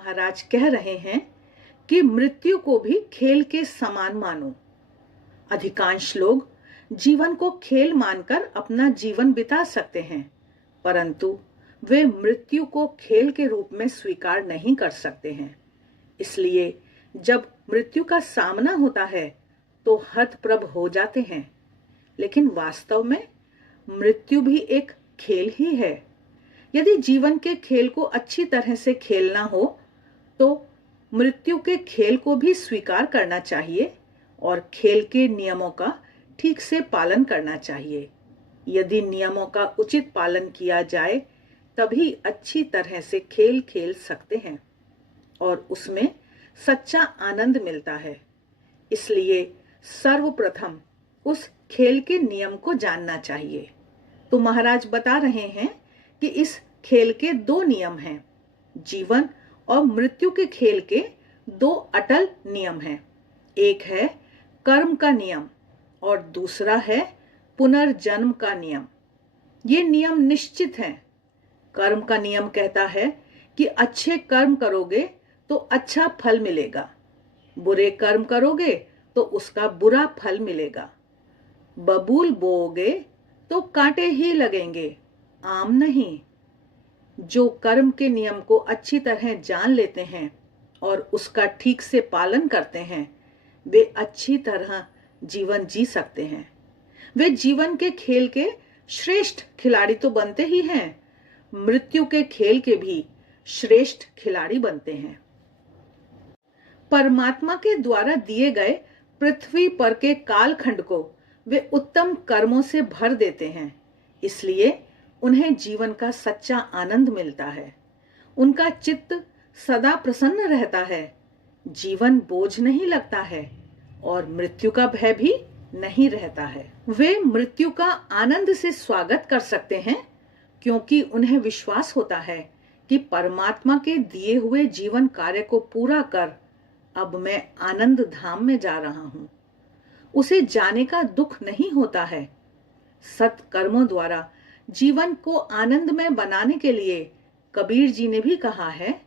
महाराज कह रहे हैं कि मृत्यु को भी खेल के समान मानो। अधिकांश लोग जीवन को खेल मानकर अपना जीवन बिता सकते हैं, परंतु वे मृत्यु को खेल के रूप में स्वीकार नहीं कर सकते हैं। इसलिए जब मृत्यु का सामना होता है तो हतप्रभ हो जाते हैं। लेकिन वास्तव में मृत्यु भी एक खेल ही है। यदि जीवन के खेल को अच्छी तरह से खेलना हो तो मृत्यु के खेल को भी स्वीकार करना चाहिए और खेल के नियमों का ठीक से पालन करना चाहिए। यदि नियमों का उचित पालन किया जाए तभी अच्छी तरह से खेल खेल सकते हैं और उसमें सच्चा आनंद मिलता है। इसलिए सर्वप्रथम उस खेल के नियम को जानना चाहिए। तो महाराज बता रहे हैं कि इस खेल के दो नियम हैं। जीवन और मृत्यु के खेल के दो अटल नियम हैं। एक है कर्म का नियम और दूसरा है पुनर्जन्म का नियम। ये नियम निश्चित हैं। कर्म का नियम कहता है कि अच्छे कर्म करोगे तो अच्छा फल मिलेगा, बुरे कर्म करोगे तो उसका बुरा फल मिलेगा। बबूल बोओगे तो कांटे ही लगेंगे, आम नहीं। जो कर्म के नियम को अच्छी तरह जान लेते हैं और उसका ठीक से पालन करते हैं, वे अच्छी तरह जीवन जी सकते हैं। वे जीवन के खेल के श्रेष्ठ खिलाड़ी तो बनते ही हैं, मृत्यु के खेल के भी श्रेष्ठ खिलाड़ी बनते हैं। परमात्मा के द्वारा दिए गए पृथ्वी पर के कालखंड को वे उत्तम कर्मों से भर देते हैं, इसलिए उन्हें जीवन का सच्चा आनंद मिलता है। उनका चित्त सदा प्रसन्न रहता है, जीवन बोझ नहीं लगता है और मृत्यु का भय भी नहीं रहता है। वे मृत्यु का आनंद से स्वागत कर सकते हैं क्योंकि उन्हें विश्वास होता है कि परमात्मा के दिए हुए जीवन कार्य को पूरा कर अब मैं आनंद धाम में जा रहा हूं। उसे जाने का दुख नहीं होता है। सत्कर्मों द्वारा जीवन को आनंदमय बनाने के लिए कबीर जी ने भी कहा है,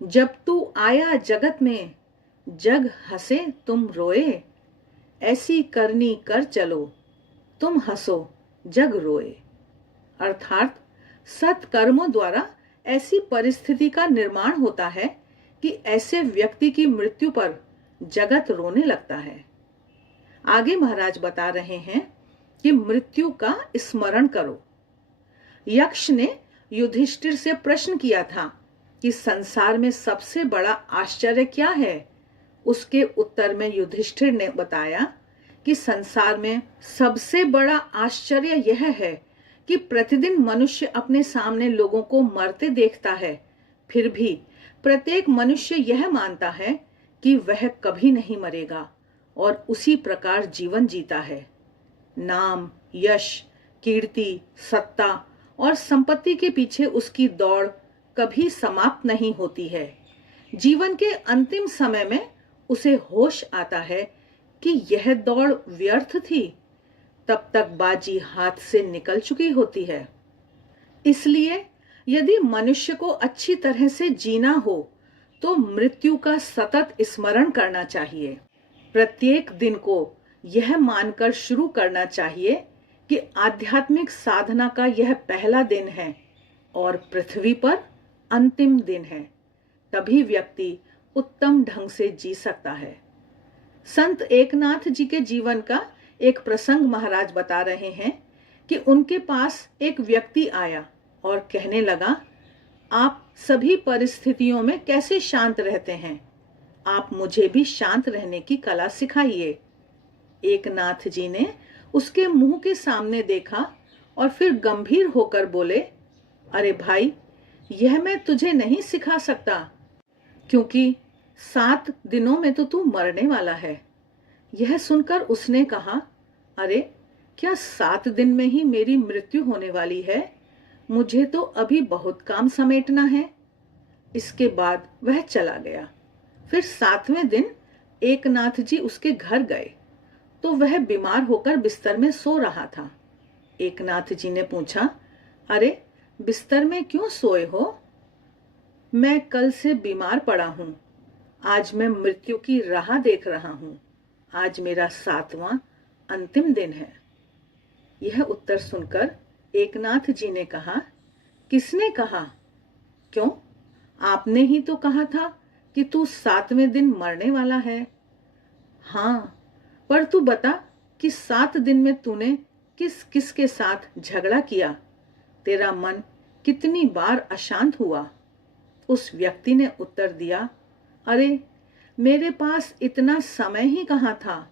जब तू आया जगत में जग हंसे तुम रोए, ऐसी करनी कर चलो तुम हंसो जग रोए। अर्थात सत्कर्मों द्वारा ऐसी परिस्थिति का निर्माण होता है कि ऐसे व्यक्ति की मृत्यु पर जगत रोने लगता है। आगे महाराज बता रहे हैं कि मृत्यु का स्मरण करो। यक्ष ने युधिष्ठिर से प्रश्न किया था कि संसार में सबसे बड़ा आश्चर्य क्या है। उसके उत्तर में युधिष्ठिर ने बताया कि संसार में सबसे बड़ा आश्चर्य यह है कि प्रतिदिन मनुष्य अपने सामने लोगों को मरते देखता है, फिर भी प्रत्येक मनुष्य यह मानता है कि वह कभी नहीं मरेगा और उसी प्रकार जीवन जीता है। नाम, यश, कीर्ति, सत्ता और संपत्ति के पीछे उसकी दौड़ कभी समाप्त नहीं होती है। जीवन के अंतिम समय में उसे होश आता है कि यह दौड़ व्यर्थ थी, तब तक बाजी हाथ से निकल चुकी होती है। इसलिए यदि मनुष्य को अच्छी तरह से जीना हो तो मृत्यु का सतत स्मरण करना चाहिए। प्रत्येक दिन को यह मानकर शुरू करना चाहिए कि आध्यात्मिक साधना का यह पहला दिन है और पृथ्वी पर अंतिम दिन है। तभी व्यक्ति उत्तम ढंग से जी सकता है। संत एकनाथ जी के जीवन का एक प्रसंग महाराज बता रहे हैं कि उनके पास एक व्यक्ति आया और कहने लगा, आप सभी परिस्थितियों में कैसे शांत रहते हैं? आप मुझे भी शांत रहने की कला सिखाइए। एकनाथ जी ने उसके मुंह के सामने देखा और फिर गंभीर होकर बोले, अरे भाई, यह मैं तुझे नहीं सिखा सकता, क्योंकि 7 दिनों में तो तू मरने वाला है। यह सुनकर उसने कहा, अरे क्या 7 दिन में ही मेरी मृत्यु होने वाली है? मुझे तो अभी बहुत काम समेटना है। इसके बाद वह चला गया। फिर 7वें दिन एकनाथ जी उसके घर गए तो वह बीमार होकर बिस्तर में सो रहा था। एकनाथ जी ने पूछा, अरे बिस्तर में क्यों सोए हो? मैं कल से बीमार पड़ा हूँ। आज मैं मृत्यु की राह देख रहा हूँ। आज मेरा 7वां अंतिम दिन है। यह उत्तर सुनकर एकनाथ जी ने कहा, किसने कहा? क्यों? आपने ही तो कहा था कि तू 7वें दिन मरने वाला है। हाँ, पर तू बता कि 7 दिन में तूने किस किस के साथ झगड़ा किया? तेरा मन कितनी बार अशांत हुआ? उस व्यक्ति ने उत्तर दिया, अरे मेरे पास इतना समय ही कहाँ था।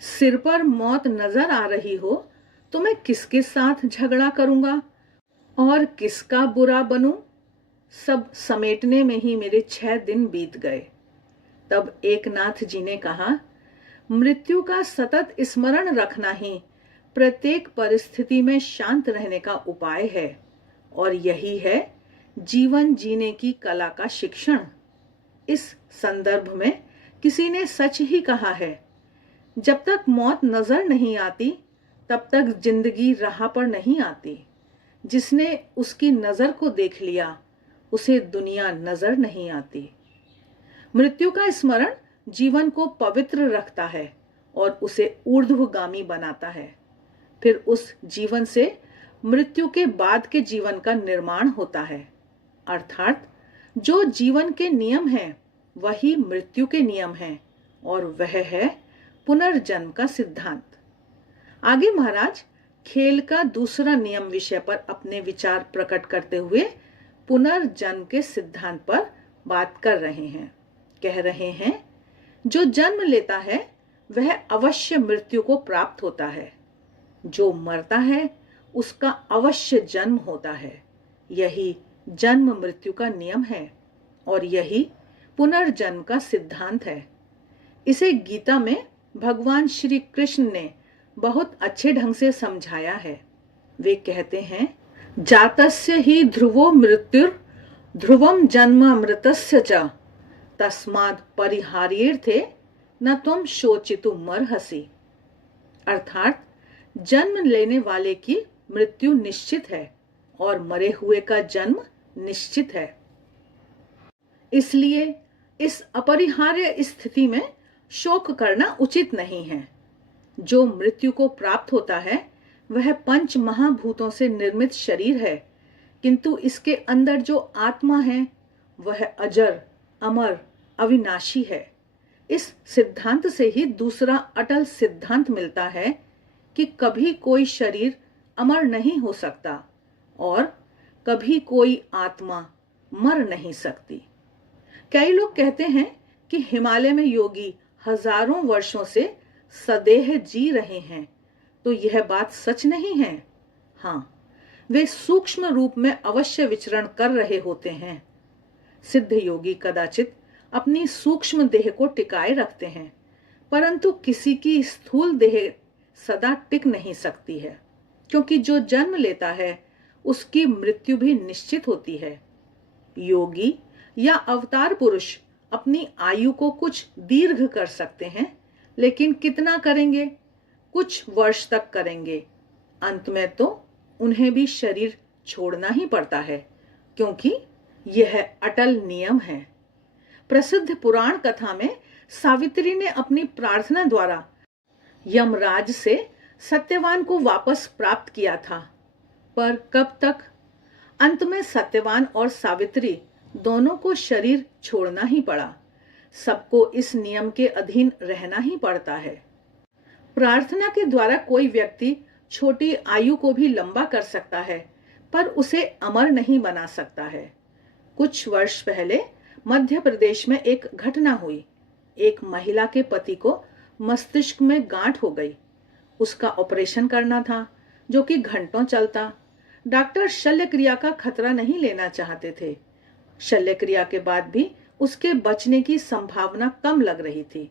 सिर पर मौत नजर आ रही हो तो मैं किसके साथ झगड़ा करूंगा और किसका बुरा बनूं? सब समेटने में ही मेरे 6 दिन बीत गए। तब एकनाथ जी ने कहा, मृत्यु का सतत स्मरण रखना ही प्रत्येक परिस्थिति में शांत रहने का उपाय है और यही है जीवन जीने की कला का शिक्षण। इस संदर्भ में किसी ने सच ही कहा है, जब तक मौत नजर नहीं आती तब तक जिंदगी राह पर नहीं आती। जिसने उसकी नजर को देख लिया उसे दुनिया नजर नहीं आती। मृत्यु का स्मरण जीवन को पवित्र रखता है और उसे ऊर्ध्वगामी बनाता है। फिर उस जीवन से मृत्यु के बाद के जीवन का निर्माण होता है। अर्थात जो जीवन के नियम हैं वही मृत्यु के नियम हैं और वह है पुनर्जन्म का सिद्धांत। आगे महाराज खेल का दूसरा नियम विषय पर अपने विचार प्रकट करते हुए पुनर्जन्म के सिद्धांत पर बात कर रहे हैं। कह रहे हैं, जो जन्म लेता है वह अवश्य मृत्यु को प्राप्त होता है। जो मरता है उसका अवश्य जन्म होता है। यही जन्म मृत्यु का नियम है और यही पुनर्जन्म का सिद्धांत है। इसे गीता में भगवान श्री कृष्ण ने बहुत अच्छे ढंग से समझाया है। वे कहते हैं, जातस्य ही ध्रुवो मृत्युर ध्रुवम जन्म मृतस्य च तस्माद् परिहार्येर्थे न तुम शोचितुमर्हसि। अर्थात जन्म लेने वाले की मृत्यु निश्चित है और मरे हुए का जन्म निश्चित है। इसलिए इस अपरिहार्य स्थिति में शोक करना उचित नहीं है। जो मृत्यु को प्राप्त होता है वह 5 महाभूतों से निर्मित शरीर है, किंतु इसके अंदर जो आत्मा है वह अजर, अमर, अविनाशी है। इस सिद्धांत से ही दूसरा अटल सिद्धांत मिलता है कि कभी कोई शरीर अमर नहीं हो सकता और कभी कोई आत्मा मर नहीं सकती। कई लोग कहते हैं कि हिमालय में योगी हजारों वर्षों से सदेह जी रहे हैं, तो यह बात सच नहीं है। हाँ, वे सूक्ष्म रूप में अवश्य विचरण कर रहे होते हैं। सिद्ध योगी कदाचित अपनी सूक्ष्म देह को टिकाए रखते हैं, परंतु किसी की स्थूल देह सदा टिक नहीं सकती है, क्योंकि जो जन्म लेता है उसकी मृत्यु भी निश्चित होती है। योगी या अवतार पुरुष अपनी आयु को कुछ दीर्घ कर सकते हैं, लेकिन कितना करेंगे? कुछ वर्ष तक करेंगे। अंत में तो उन्हें भी शरीर छोड़ना ही पड़ता है, क्योंकि यह अटल नियम है। प्रसिद्ध पुराण कथा में सावित्री ने अपनी प्रार्थना द्वारा यमराज से सत्यवान को वापस प्राप्त किया था, पर कब तक? अंत में सत्यवान और सावित्री दोनों को शरीर छोड़ना ही पड़ा। सबको इस नियम के अधीन रहना ही पड़ता है। प्रार्थना के द्वारा कोई व्यक्ति छोटी आयु को भी लंबा कर सकता है, पर उसे अमर नहीं बना सकता है। कुछ वर्ष पहले मध्य प्रदेश में एक घटना हुई। एक महिला के पति को मस्तिष्क में गांठ हो गई। उसका ऑपरेशन करना था, जो कि घंटों चलता। डॉक्टर शल्य क्रिया का खतरा नहीं लेना चाहते थे। शल्य क्रिया के बाद भी उसके बचने की संभावना कम लग रही थी,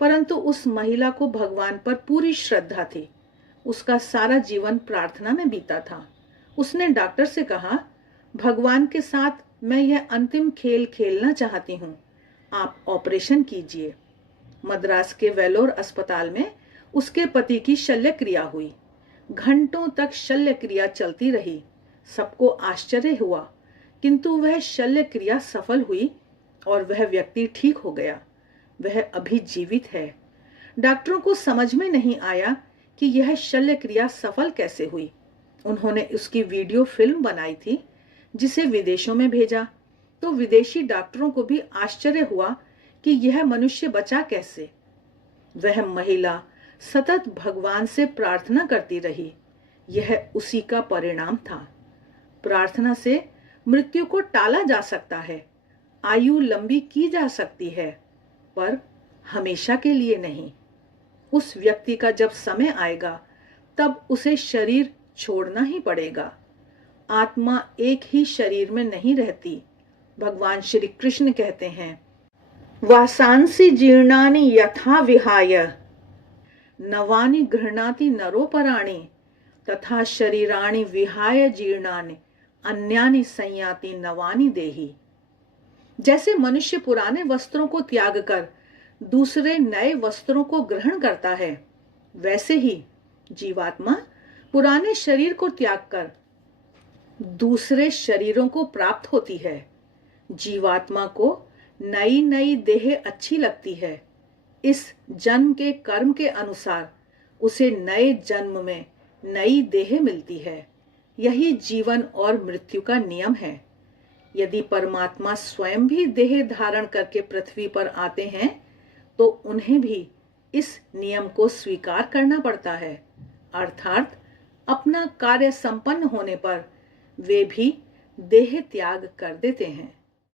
परंतु उस महिला को भगवान पर पूरी श्रद्धा थी। उसका सारा जीवन प्रार्थना में बीता था। उसने डॉक्टर से कहा, भगवान के साथ मैं यह अंतिम खेल खेलना चाहती हूँ, आप ऑपरेशन कीजिए। मद्रास के वेलोर अस्पताल में उसके पति की शल्य क्रिया हुई। घंटों तक शल्य क्रिया चलती रही। सबको आश्चर्य हुआ किंतु वह शल्य क्रिया सफल हुई और वह व्यक्ति ठीक हो गया। वह अभी जीवित है। डॉक्टरों को समझ में नहीं आया कि यह शल्य क्रिया सफल कैसे हुई। उन्होंने उसकी वीडियो फिल्म बनाई थी, जिसे विदेशों में भेजा, तो विदेशी डॉक्टरों को भी आश्चर्य हुआ कि यह मनुष्य बचा कैसे। वह महिला सतत भगवान से प्रार्थना करती रही। यह उसी का परिणाम था। प्रार्थना से मृत्यु को टाला जा सकता है, आयु लंबी की जा सकती है, पर हमेशा के लिए नहीं। उस व्यक्ति का जब समय आएगा तब उसे शरीर छोड़ना ही पड़ेगा। आत्मा एक ही शरीर में नहीं रहती। भगवान श्री कृष्ण कहते हैं, वासांसि जीर्णानि यथा विहाय नवानि गृह्णाति नरोपराणि तथा शरीराणि विहाय जीर्णानि अन्यानि संयाति नवानि देहि। जैसे मनुष्य पुराने वस्त्रों को त्याग कर दूसरे नए वस्त्रों को ग्रहण करता है, वैसे ही जीवात्मा पुराने शरीर को त्याग कर दूसरे शरीरों को प्राप्त होती है। जीवात्मा को नई नई देह अच्छी लगती है। इस जन्म के कर्म के अनुसार उसे नए जन्म में नई देह मिलती है। यही जीवन और मृत्यु का नियम है। यदि परमात्मा स्वयं भी देह धारण करके पृथ्वी पर आते हैं तो उन्हें भी इस नियम को स्वीकार करना पड़ता है, अर्थात अपना कार्य संपन्न होने पर वे भी देह त्याग कर देते हैं।